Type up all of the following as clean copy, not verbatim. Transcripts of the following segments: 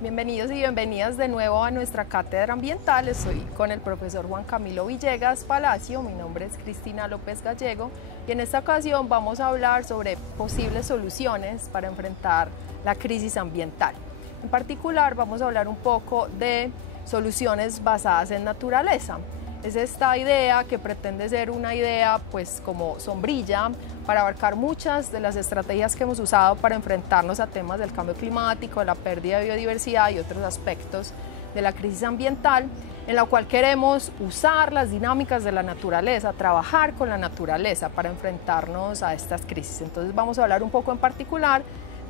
Bienvenidos y bienvenidas de nuevo a nuestra cátedra ambiental. Estoy con el profesor Juan Camilo Villegas Palacio, mi nombre es Cristina López Gallego y en esta ocasión vamos a hablar sobre posibles soluciones para enfrentar la crisis ambiental. En particular vamos a hablar un poco de soluciones basadas en naturaleza. Es esta idea que pretende ser una idea pues como sombrilla para abarcar muchas de las estrategias que hemos usado para enfrentarnos a temas del cambio climático, de la pérdida de biodiversidad y otros aspectos de la crisis ambiental, en la cual queremos usar las dinámicas de la naturaleza, trabajar con la naturaleza para enfrentarnos a estas crisis. Entonces vamos a hablar un poco en particular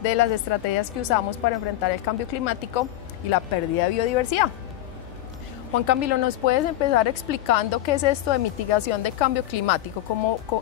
de las estrategias que usamos para enfrentar el cambio climático y la pérdida de biodiversidad. Juan Camilo, ¿nos puedes empezar explicando qué es esto de mitigación de cambio climático?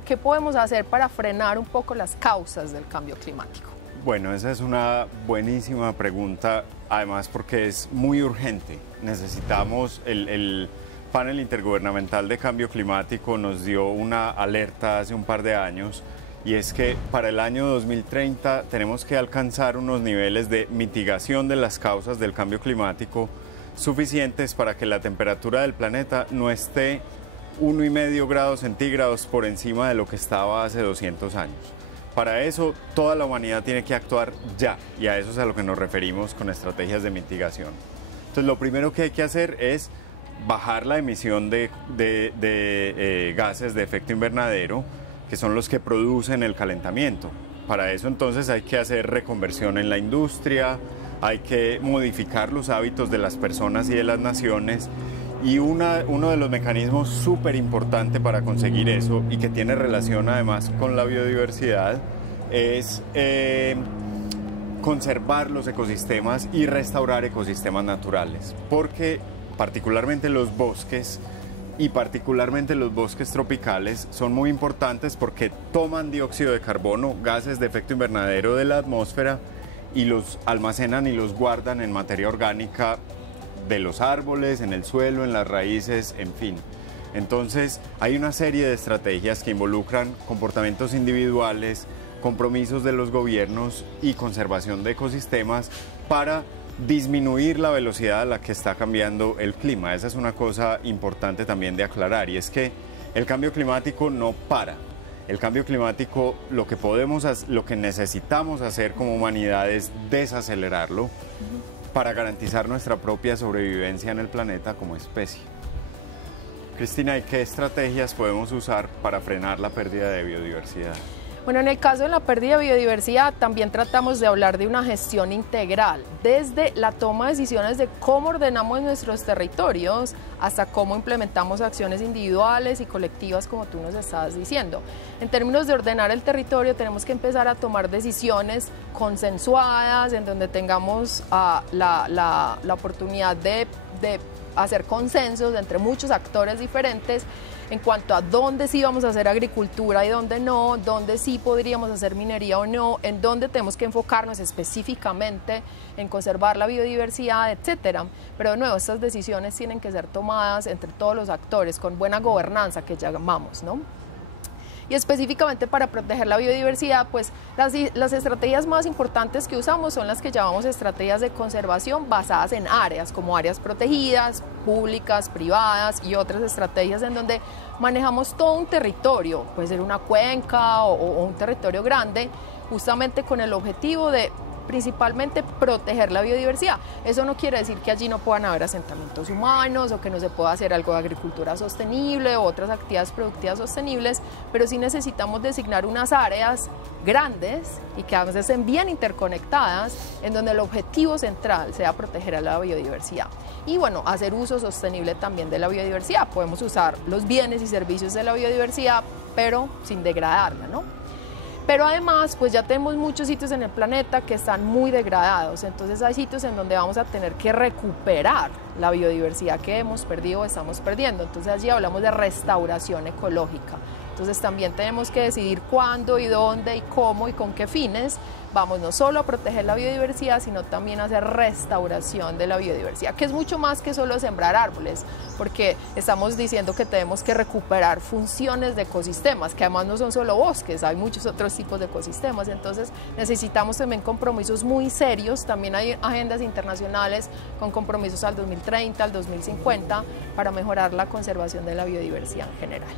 ¿Qué podemos hacer para frenar un poco las causas del cambio climático? Bueno, esa es una buenísima pregunta, además porque es muy urgente. Necesitamos, el panel intergubernamental de cambio climático nos dio una alerta hace un par de años y es que para el año 2030 tenemos que alcanzar unos niveles de mitigación de las causas del cambio climático suficientes para que la temperatura del planeta no esté 1,5 grados centígrados por encima de lo que estaba hace 200 años. Para eso, toda la humanidad tiene que actuar ya, y a eso es a lo que nos referimos con estrategias de mitigación. Entonces, lo primero que hay que hacer es bajar la emisión de gases de efecto invernadero, que son los que producen el calentamiento. Para eso, entonces, hay que hacer reconversión en la industria, hay que modificar los hábitos de las personas y de las naciones y uno de los mecanismos súper importante para conseguir eso y que tiene relación además con la biodiversidad es conservar los ecosistemas y restaurar ecosistemas naturales, porque particularmente los bosques y particularmente los bosques tropicales son muy importantes porque toman dióxido de carbono, gases de efecto invernadero de la atmósfera, y los almacenan y los guardan en materia orgánica de los árboles, en el suelo, en las raíces, en fin. Entonces, hay una serie de estrategias que involucran comportamientos individuales, compromisos de los gobiernos y conservación de ecosistemas para disminuir la velocidad a la que está cambiando el clima. Esa es una cosa importante también de aclarar, y es que el cambio climático no para. El cambio climático, lo que necesitamos hacer como humanidad es desacelerarlo para garantizar nuestra propia sobrevivencia en el planeta como especie. Cristina, ¿y qué estrategias podemos usar para frenar la pérdida de biodiversidad? Bueno, en el caso de la pérdida de biodiversidad también tratamos de hablar de una gestión integral, desde la toma de decisiones de cómo ordenamos nuestros territorios hasta cómo implementamos acciones individuales y colectivas, como tú nos estabas diciendo. En términos de ordenar el territorio, tenemos que empezar a tomar decisiones consensuadas, en donde tengamos la oportunidad de hacer consensos entre muchos actores diferentes en cuanto a dónde sí vamos a hacer agricultura y dónde no, dónde sí podríamos hacer minería o no, en dónde tenemos que enfocarnos específicamente en conservar la biodiversidad, etcétera. Pero de nuevo, estas decisiones tienen que ser tomadas entre todos los actores con buena gobernanza, que llamamos, ¿no? Y específicamente para proteger la biodiversidad, pues las estrategias más importantes que usamos son las que llamamos estrategias de conservación basadas en áreas, como áreas protegidas, públicas, privadas y otras estrategias en donde manejamos todo un territorio, puede ser una cuenca o un territorio grande, justamente con el objetivo de principalmente proteger la biodiversidad. Eso no quiere decir que allí no puedan haber asentamientos humanos o que no se pueda hacer algo de agricultura sostenible o otras actividades productivas sostenibles, pero sí necesitamos designar unas áreas grandes y que además estén bien interconectadas, en donde el objetivo central sea proteger a la biodiversidad. Y bueno, hacer uso sostenible también de la biodiversidad. Podemos usar los bienes y servicios de la biodiversidad, pero sin degradarla, ¿no? Pero además, pues ya tenemos muchos sitios en el planeta que están muy degradados, entonces hay sitios en donde vamos a tener que recuperar la biodiversidad que hemos perdido o estamos perdiendo, entonces allí hablamos de restauración ecológica. Entonces también tenemos que decidir cuándo y dónde y cómo y con qué fines vamos no solo a proteger la biodiversidad, sino también a hacer restauración de la biodiversidad, que es mucho más que solo sembrar árboles, porque estamos diciendo que tenemos que recuperar funciones de ecosistemas, que además no son solo bosques, hay muchos otros tipos de ecosistemas, entonces necesitamos también compromisos muy serios, también hay agendas internacionales con compromisos al 2030, al 2050, para mejorar la conservación de la biodiversidad en general.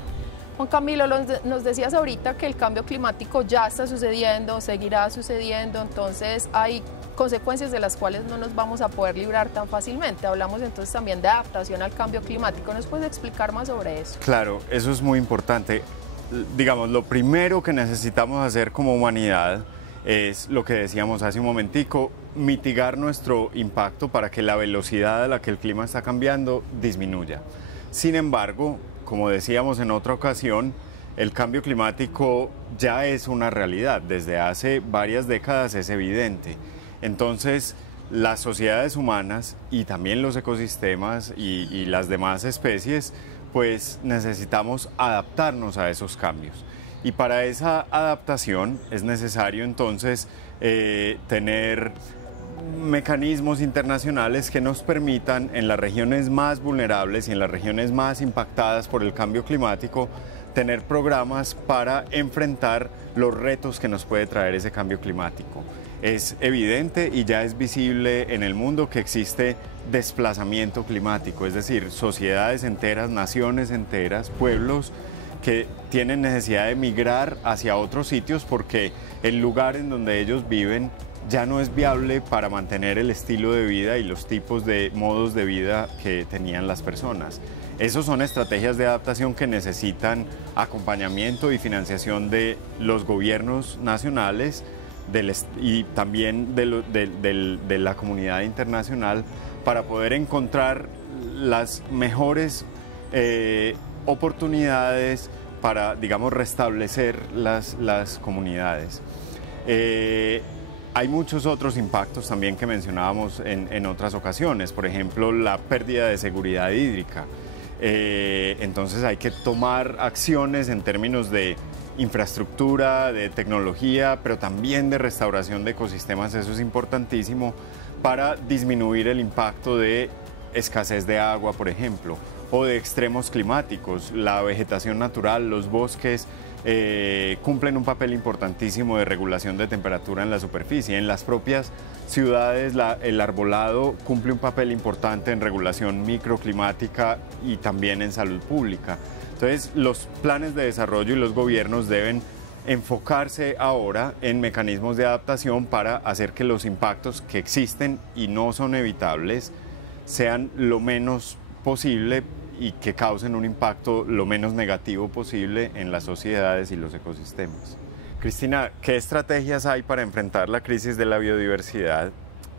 Juan Camilo, nos decías ahorita que el cambio climático ya está sucediendo, seguirá sucediendo, entonces hay consecuencias de las cuales no nos vamos a poder librar tan fácilmente. Hablamos entonces también de adaptación al cambio climático. ¿Nos puedes explicar más sobre eso? Claro, eso es muy importante. Digamos, lo primero que necesitamos hacer como humanidad es lo que decíamos hace un momentico, mitigar nuestro impacto para que la velocidad a la que el clima está cambiando disminuya. Sin embargo, como decíamos en otra ocasión, el cambio climático ya es una realidad, desde hace varias décadas es evidente. Entonces, las sociedades humanas y también los ecosistemas y las demás especies, pues necesitamos adaptarnos a esos cambios. Y para esa adaptación es necesario entonces tener mecanismos internacionales que nos permitan en las regiones más vulnerables y en las regiones más impactadas por el cambio climático tener programas para enfrentar los retos que nos puede traer ese cambio climático. Es evidente y ya es visible en el mundo que existe desplazamiento climático, es decir, sociedades enteras, naciones enteras, pueblos que tienen necesidad de migrar hacia otros sitios porque el lugar en donde ellos viven ya no es viable para mantener el estilo de vida y los tipos de modos de vida que tenían las personas. Esas son estrategias de adaptación que necesitan acompañamiento y financiación de los gobiernos nacionales y también de la comunidad internacional para poder encontrar las mejores oportunidades para, digamos, restablecer las comunidades. Hay muchos otros impactos también que mencionábamos en otras ocasiones, por ejemplo, la pérdida de seguridad hídrica. Entonces hay que tomar acciones en términos de infraestructura, de tecnología, pero también de restauración de ecosistemas, eso es importantísimo para disminuir el impacto de escasez de agua, por ejemplo, o de extremos climáticos. La vegetación natural, los bosques, cumplen un papel importantísimo de regulación de temperatura en la superficie. En las propias ciudades el arbolado cumple un papel importante en regulación microclimática y también en salud pública. Entonces los planes de desarrollo y los gobiernos deben enfocarse ahora en mecanismos de adaptación para hacer que los impactos que existen y no son evitables sean lo menos posible y que causen un impacto lo menos negativo posible en las sociedades y los ecosistemas. Cristina, ¿qué estrategias hay para enfrentar la crisis de la biodiversidad?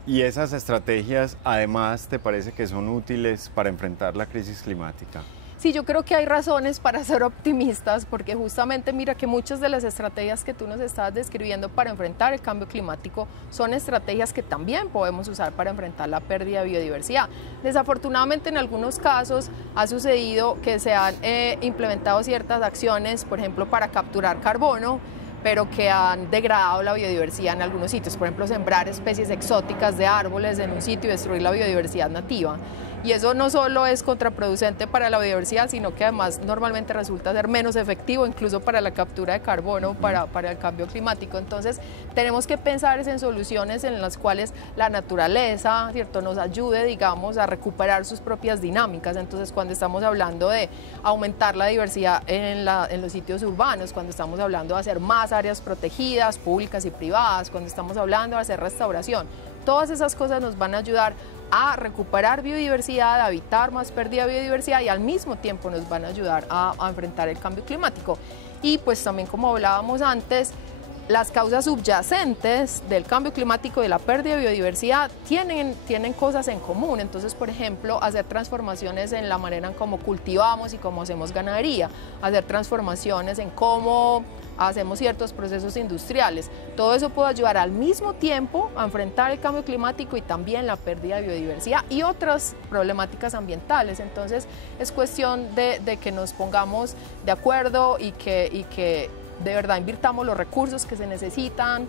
¿Y esas estrategias además te parece que son útiles para enfrentar la crisis climática? Sí, yo creo que hay razones para ser optimistas, porque justamente mira que muchas de las estrategias que tú nos estabas describiendo para enfrentar el cambio climático son estrategias que también podemos usar para enfrentar la pérdida de biodiversidad. Desafortunadamente en algunos casos ha sucedido que se han implementado ciertas acciones, por ejemplo para capturar carbono, pero que han degradado la biodiversidad en algunos sitios, por ejemplo sembrar especies exóticas de árboles en un sitio y destruir la biodiversidad nativa. Y eso no solo es contraproducente para la biodiversidad, sino que además normalmente resulta ser menos efectivo incluso para la captura de carbono, para el cambio climático. Entonces tenemos que pensar en soluciones en las cuales la naturaleza, ¿cierto?, nos ayude, digamos, a recuperar sus propias dinámicas. Entonces cuando estamos hablando de aumentar la diversidad en los sitios urbanos, cuando estamos hablando de hacer más áreas protegidas, públicas y privadas, cuando estamos hablando de hacer restauración, todas esas cosas nos van a ayudar a recuperar biodiversidad, a evitar más pérdida de biodiversidad y al mismo tiempo nos van a ayudar a enfrentar el cambio climático. Y pues también, como hablábamos antes, las causas subyacentes del cambio climático y de la pérdida de biodiversidad tienen cosas en común. Entonces, por ejemplo, hacer transformaciones en la manera en cómo cultivamos y cómo hacemos ganadería, hacer transformaciones en cómo hacemos ciertos procesos industriales. Todo eso puede ayudar al mismo tiempo a enfrentar el cambio climático y también la pérdida de biodiversidad y otras problemáticas ambientales. Entonces, es cuestión de que nos pongamos de acuerdo y que de verdad invirtamos los recursos que se necesitan,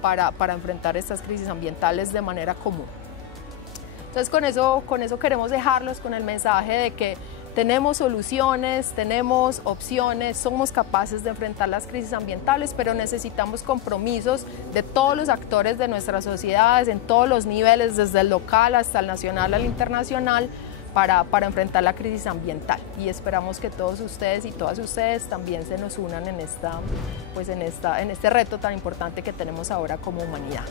para enfrentar estas crisis ambientales de manera común. Entonces con eso queremos dejarlos con el mensaje de que tenemos soluciones, tenemos opciones, somos capaces de enfrentar las crisis ambientales, pero necesitamos compromisos de todos los actores de nuestras sociedades, en todos los niveles, desde el local hasta el nacional al internacional, para enfrentar la crisis ambiental. Y esperamos que todos ustedes y todas ustedes también se nos unan en este reto tan importante que tenemos ahora como humanidad.